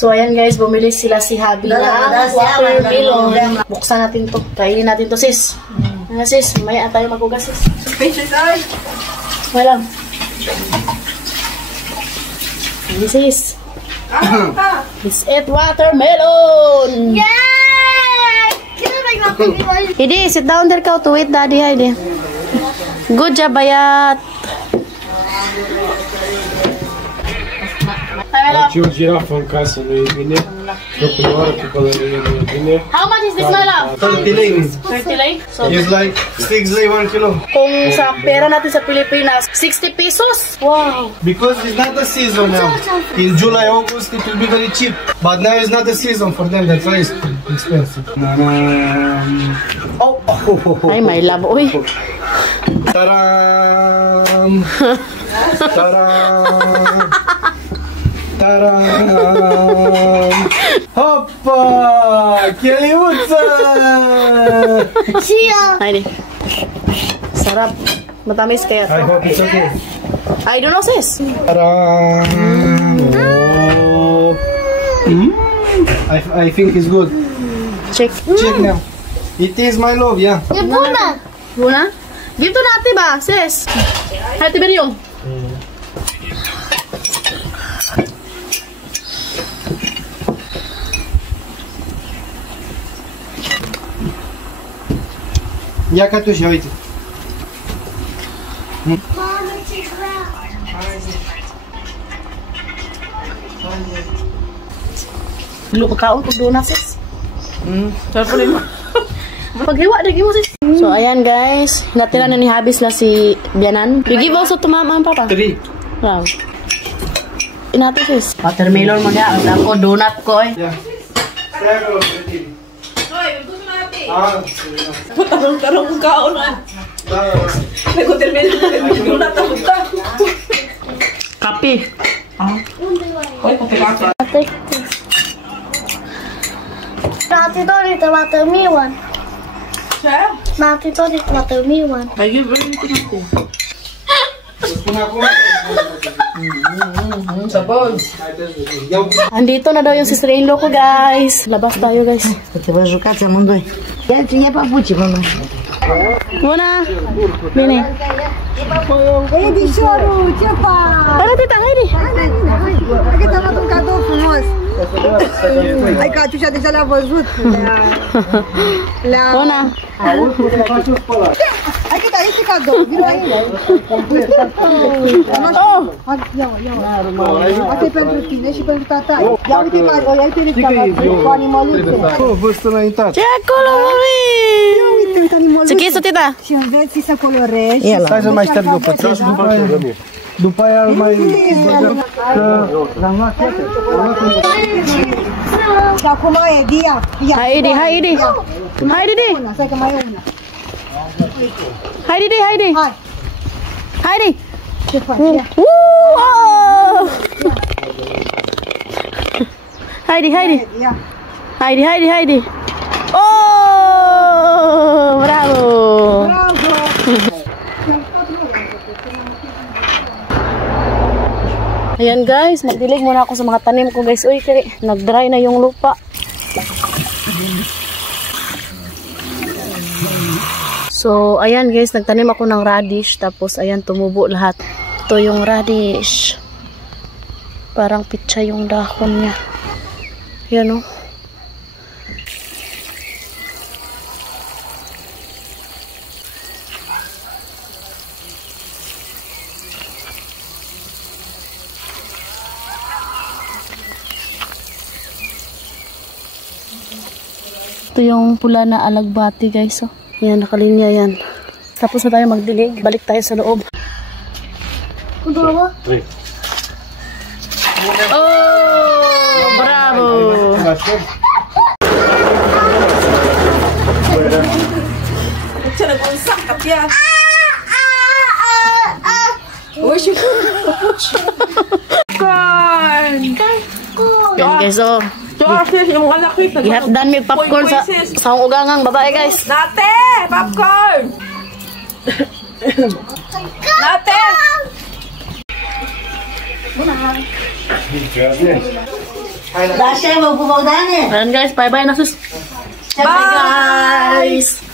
So, ayan guys, bumili sila si Habi ng watermelon. Buksan natin to. Kainin natin to, sis. Ano, sis? Maya tayo magugas, sis. Patience, ay! Walang. Ini, sis. Let's eat watermelon! Yay! Heidi, sit down there ka to wait, daddy, Heidi. Good job, Bayat. Tinha girafa em casa no Guiné. Eu primeiro que pagaria no Guiné. How much is this, my love? 30 lei. 30 lei? So, It's like 6 lei 1 kilo. kung sa pera natin sa Pilipinas, 60 pesos? Wow! Because it's not the season now. In July, August, it will be very cheap. But now it's not the season for them. That's why it's expensive. Oh, Ay, my love, uy. Taram! Taram! Taram! Hoppa! Keliutsa! Heidi. Sarap. Matamis kaya I to. hope it's okay. I don't know, sis. Taram! Oh. I think it's good. Check. Check now. It is my love, yeah. Luna? Dito natin ba, sis? Hati ba yung? Я Катюша, видите. Lupa kaon kung doon na, sis. Sarap pa rin mo. Paghiwa, dagi mo, sis. So, ayan guys. Natira na ni Habis na si Bianan. You give also to mama and papa? 3. Wow. Inato, sis. Watermelon mo na. Ang ako, donut ko eh. Yeah. Tarong kaon na. Nag-termino na tarong ka. Kape. Hoy, kape. Nati to dito watermelon. Siya? Nati to dito watermelon. Ay, give rin ito natin. Sabon. Andito na daw yung sister-in-law ko, guys. Labas tayo, guys. Vă jucați amândoi. Ia papuci, mama. Muna. Bine. Edișorul, ce faci? Hai, tita, haide. Hai că ți-am luat un cadou frumos. Hai că Atiușa deja le-a văzut. Muna. Hai că ți-a este cadou. Vino aici. Oh. Asta e pentru tine și pentru tata. Ia uite că o iai pe cu animăluțe. Oh, vârstă înaintat. Ce acolo, mami? Uite animăluțe. Suchisul, tita. Și înveți să colorești. Hai să mai șterg eu pățaș, după aia îl mai... Și acum e Dia. Haide, haide. Haide, de. Stai că mai e una. Haide, de, haide. Hai. Haide. Ce faci? Ia. Haide, haide. Ia. Haide, haide, haide. Oh! Bravo! Bravo! Ayan guys, magdilig muna ako sa mga tanim ko guys. Uy, kaya nag-dry na yung lupa. So, ayan guys, nagtanim ako ng radish. Tapos, ayan, tumubo lahat. Ito yung radish. Parang pitsa yung dahon niya. Ayan o. Ito yung pula na alagbati guys. Oh. Yan, nakalinya yan. Tapos na tayo magdilig. Balik tayo sa loob. Oh! Bravo! Siya nag-unsak, kapya. Uy, siya. Kan! Yan guys, oh. Sis, yung mga anak ko. Gihatdan may popcorn sa sawang ugangang babae guys. Nate! Popcorn! Nate! Dasha, wag bumawdani. Ayan guys, bye-bye na sus. Bye! Bye guys!